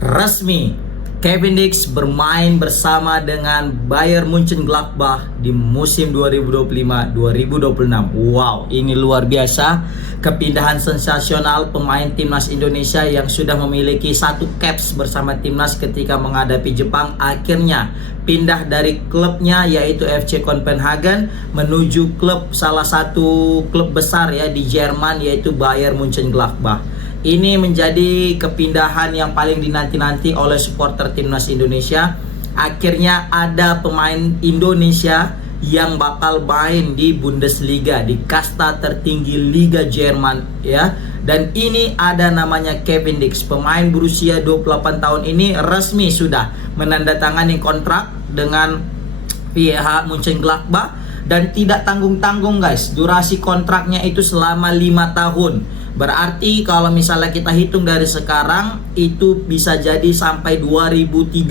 Resmi, Kevin Dix bermain bersama dengan Bayern Mönchengladbach di musim 2025-2026. Wow, ini luar biasa. Kepindahan sensasional pemain timnas Indonesia yang sudah memiliki satu caps bersama timnas ketika menghadapi Jepang akhirnya pindah dari klubnya yaitu FC Copenhagen menuju klub salah satu klub besar ya di Jerman yaitu Bayern Mönchengladbach. Ini menjadi kepindahan yang paling dinanti-nanti oleh supporter timnas Indonesia. Akhirnya ada pemain Indonesia yang bakal main di Bundesliga, di kasta tertinggi Liga Jerman ya. Dan ini ada namanya Kevin Dix, pemain berusia 28 tahun ini resmi sudah menandatangani kontrak dengan pihak Mönchengladbach dan tidak tanggung-tanggung guys. Durasi kontraknya itu selama 5 tahun. Berarti kalau misalnya kita hitung dari sekarang itu bisa jadi sampai 2030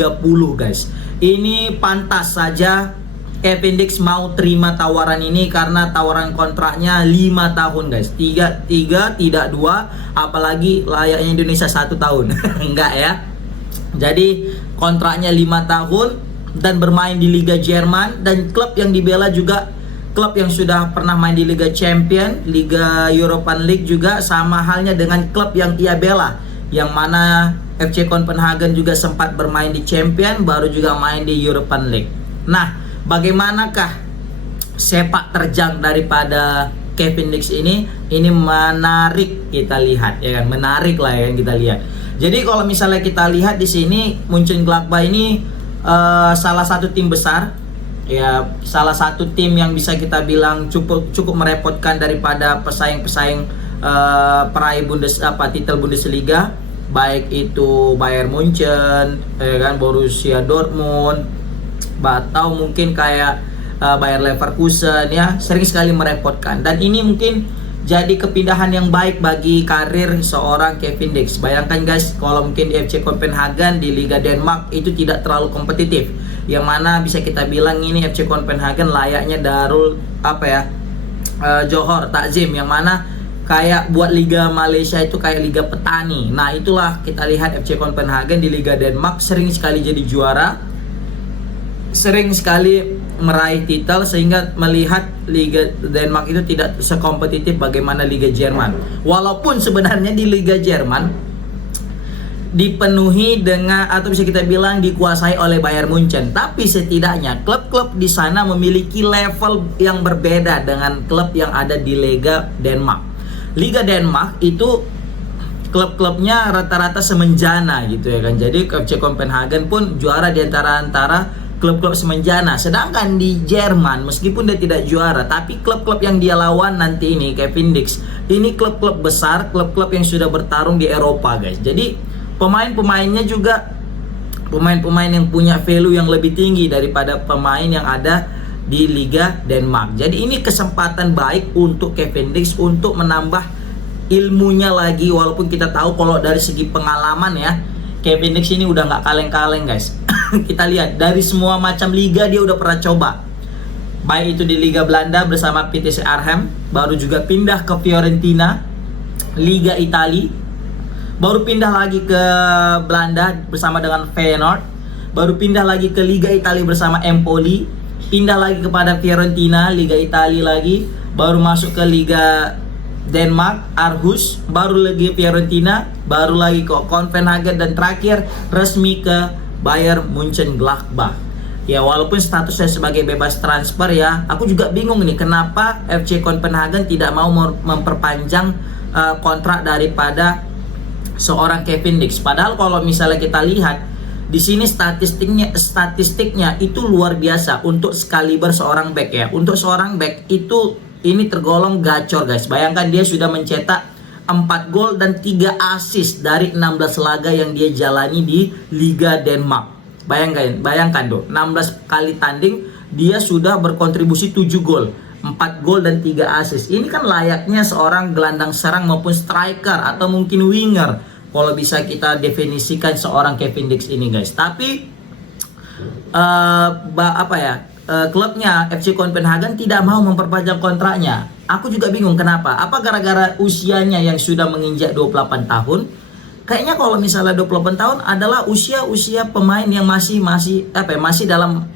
guys. Ini pantas saja Kevin Dix mau terima tawaran ini karena tawaran kontraknya 5 tahun guys. 3 tidak 2, apalagi layaknya Indonesia 1 tahun. Enggak ya. Jadi kontraknya 5 tahun dan bermain di Liga Jerman dan klub yang dibela juga klub yang sudah pernah main di Liga Champion, Liga European League juga, sama halnya dengan klub yang ia bela, yang mana FC Copenhagen juga sempat bermain di Champion, baru juga main di European League. Nah, bagaimanakah sepak terjang daripada Kevin Dix ini? Ini menarik kita lihat, ya kan? Menarik lah yang kita lihat. Jadi kalau misalnya kita lihat di sini, Mönchengladbach ini salah satu tim besar. Ya, salah satu tim yang bisa kita bilang cukup merepotkan daripada pesaing-pesaing peraih titel Bundesliga, baik itu Bayern Munchen, ya kan, Borussia Dortmund, atau mungkin kayak Bayer Leverkusen ya, sering sekali merepotkan. Dan ini mungkin jadi kepindahan yang baik bagi karir seorang Kevin Dix. Bayangkan guys, kalau mungkin di FC Copenhagen di Liga Denmark itu tidak terlalu kompetitif, yang mana bisa kita bilang ini FC Copenhagen layaknya Darul Johor Takzim, yang mana kayak buat Liga Malaysia itu kayak Liga Petani. Nah itulah kita lihat FC Copenhagen di Liga Denmark sering sekali jadi juara, sering sekali meraih titel, sehingga melihat Liga Denmark itu tidak sekompetitif bagaimana Liga Jerman. Walaupun sebenarnya di Liga Jerman dipenuhi dengan, atau bisa kita bilang dikuasai oleh Bayern Munchen, tapi setidaknya klub-klub di sana memiliki level yang berbeda dengan klub yang ada di Liga Denmark. Liga Denmark itu klub-klubnya rata-rata semenjana gitu ya kan. Jadi FC Copenhagen pun juara di antara klub-klub semenjana. Sedangkan di Jerman meskipun dia tidak juara, tapi klub-klub yang dia lawan nanti ini Kevin Dix, ini klub-klub besar, klub-klub yang sudah bertarung di Eropa guys. Jadi pemain-pemainnya juga pemain-pemain yang punya value yang lebih tinggi daripada pemain yang ada di Liga Denmark. Jadi ini kesempatan baik untuk Kevin Dix untuk menambah ilmunya lagi. Walaupun kita tahu kalau dari segi pengalaman ya, Kevin Dix ini udah nggak kaleng-kaleng guys. Kita lihat dari semua macam liga dia udah pernah coba. Baik itu di Liga Belanda bersama PSV Arnhem, baru juga pindah ke Fiorentina, Liga Italia, baru pindah lagi ke Belanda bersama dengan Feyenoord, baru pindah lagi ke Liga Italia bersama Empoli, pindah lagi kepada Fiorentina, Liga Italia lagi, baru masuk ke Liga Denmark, Aarhus, baru lagi Fiorentina, baru lagi ke Copenhagen, dan terakhir resmi ke Bayern Mönchengladbach. Ya walaupun statusnya sebagai bebas transfer ya, aku juga bingung nih kenapa FC Copenhagen tidak mau memperpanjang kontrak daripada seorang Kevin Dix. Padahal kalau misalnya kita lihat di sini statistiknya itu luar biasa untuk sekaliber seorang back ya. Untuk seorang back itu ini tergolong gacor guys. Bayangkan dia sudah mencetak 4 gol dan 3 assist dari 16 laga yang dia jalani di Liga Denmark. Bayangkan tuh, 16 kali tanding dia sudah berkontribusi 7 gol, 4 gol dan 3 assist. Ini kan layaknya seorang gelandang serang maupun striker atau mungkin winger kalau bisa kita definisikan seorang Kevin Dix ini guys. Tapi klubnya FC Copenhagen tidak mau memperpanjang kontraknya. Aku juga bingung kenapa. Apa gara-gara usianya yang sudah menginjak 28 tahun? kayaknya kalau misalnya 28 tahun adalah usia pemain yang masih dalam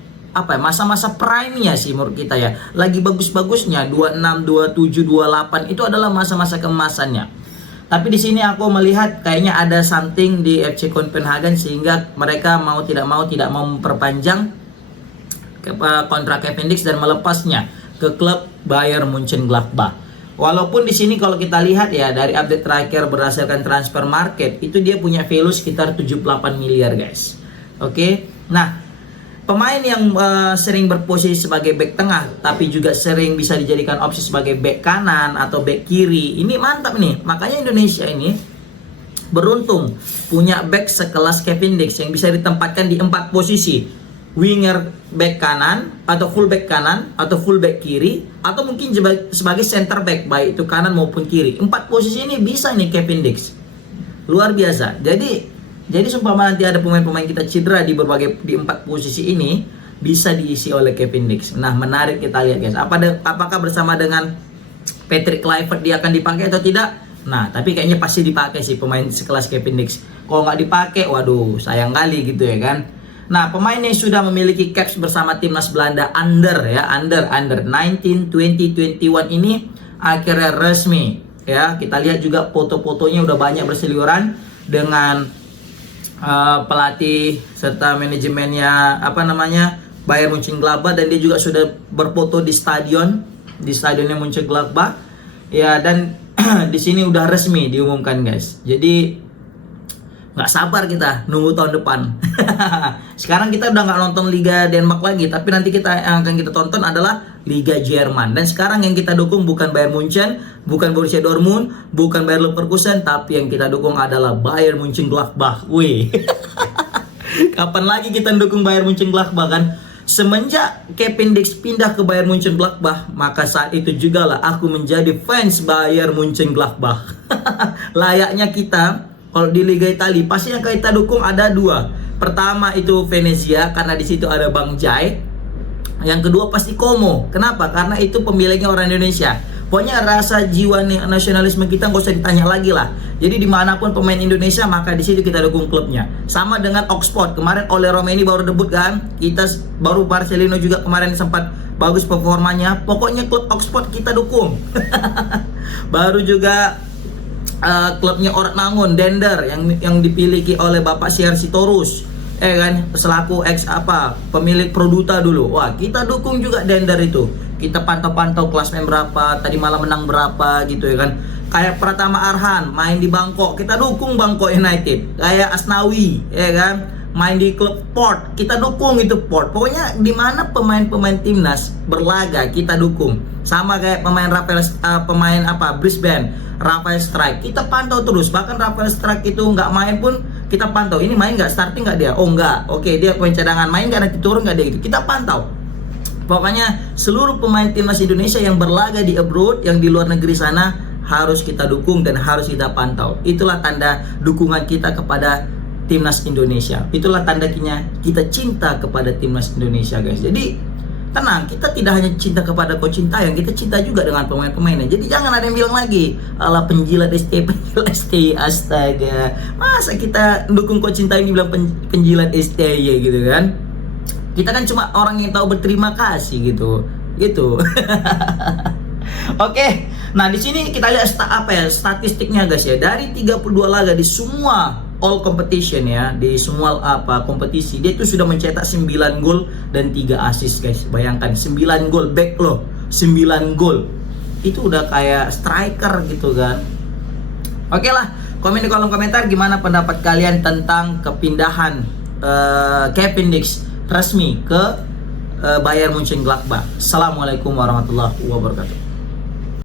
masa-masa prime-nya sih menurut kita ya. Lagi bagus-bagusnya 26, 27, 28 itu adalah masa-masa keemasannya. Tapi di sini aku melihat kayaknya ada something di FC Copenhagen sehingga mereka mau tidak mau memperpanjang kontrak Kevin Dix dan melepasnya ke klub Bayern Mönchengladbach. Walaupun di sini kalau kita lihat ya dari update terakhir berdasarkan transfer market itu dia punya value sekitar 78 miliar guys. Oke. Nah, pemain yang sering berposisi sebagai back tengah tapi juga sering bisa dijadikan opsi sebagai back kanan atau back kiri, ini mantap nih. Makanya Indonesia ini beruntung punya back sekelas Kevin Dix yang bisa ditempatkan di 4 posisi. Winger back kanan atau full back kanan atau full back kiri atau mungkin sebagai center back baik itu kanan maupun kiri. 4 posisi ini bisa nih Kevin Dix. Luar biasa. Jadi seumpama nanti ada pemain-pemain kita cedera di 4 posisi ini bisa diisi oleh Kevin Dix. Nah, menarik kita lihat guys. Apakah bersama dengan Patrick Kluivert dia akan dipakai atau tidak? Nah, tapi kayaknya pasti dipakai sih pemain sekelas Kevin Dix. Kalau nggak dipakai, waduh, sayang kali gitu ya kan. Nah, pemain yang sudah memiliki caps bersama timnas Belanda under 19, 20, 21 ini akhirnya resmi ya. Kita lihat juga foto-fotonya udah banyak berseliweran dengan pelatih serta manajemennya Bayern Mönchengladbach, dan dia juga sudah berfoto di stadionnya Mönchengladbach ya. Dan di sini udah resmi diumumkan guys. Jadi nggak sabar kita nunggu tahun depan. Sekarang kita udah nggak nonton Liga Denmark lagi, tapi nanti yang akan kita tonton adalah Liga Jerman. Dan sekarang yang kita dukung bukan Bayern Munchen, bukan Borussia Dortmund, bukan Bayer Leverkusen, tapi yang kita dukung adalah Bayern Mönchengladbach. Wih. Kapan lagi kita dukung Bayern Mönchengladbach kan? Semenjak Kevin Dix pindah ke Bayern Mönchengladbach, maka saat itu juga lah aku menjadi fans Bayern Mönchengladbach. Layaknya kita kalau di Liga Italia pasti yang kita dukung ada 2. Pertama itu Venezia karena di situ ada Bang Jai. Yang kedua pasti Como. Kenapa? Karena itu pemiliknya orang Indonesia. Pokoknya rasa jiwa nasionalisme kita nggak usah ditanya lagi lah. Jadi dimanapun pemain Indonesia maka di situ kita dukung klubnya. Sama dengan Oxford, kemarin Ole Romeni baru debut kan. Kita baru Marcelino juga kemarin sempat bagus performanya. Pokoknya klub Oxford kita dukung. Baru juga klubnya Orat Nangun, Dender yang dipiliki oleh Bapak Siar Sitorus, kan selaku pemilik Produta dulu. Wah, kita dukung juga Dender itu. Kita pantau-pantau klasmen berapa, tadi malam menang berapa gitu ya kan. Kayak Pratama Arhan main di Bangkok, kita dukung Bangkok United. Kayak Asnawi, ya kan, main di klub Port, kita dukung itu Port. Pokoknya di mana pemain-pemain timnas berlaga kita dukung. Sama kayak Brisbane, Rafael Strike, kita pantau terus. Bahkan Rafael Strike itu nggak main pun kita pantau. Ini main nggak, starting nggak dia? Oh nggak. Oke, dia pemain cadangan, main nggak, nanti turun nggak dia gitu. Kita pantau. Pokoknya seluruh pemain timnas Indonesia yang berlaga di abroad, yang di luar negeri sana harus kita dukung dan harus kita pantau. Itulah tanda dukungan kita kepada timnas Indonesia. Itulah tandanya kita cinta kepada timnas Indonesia guys. Jadi tenang, kita tidak hanya cinta kepada Coach Sintayong, kita cinta juga dengan pemain-pemainnya. Jadi jangan ada yang bilang lagi, ala penjilat ST, astaga. Masa kita dukung Coach Sintayong dibilang penjilat STY gitu kan? Kita kan cuma orang yang tahu berterima kasih gitu. Gitu. Oke. Nah, di sini kita lihat statistiknya guys ya. Dari 32 laga di semua all competition ya, di semua kompetisi, dia itu sudah mencetak 9 gol dan 3 assist guys. Bayangkan 9 gol, back loh, 9 gol. Itu udah kayak striker gitu kan. Oke lah, komen di kolom komentar gimana pendapat kalian tentang kepindahan Kevin Dix resmi ke Bayern Mönchengladbach. Assalamualaikum warahmatullahi wabarakatuh.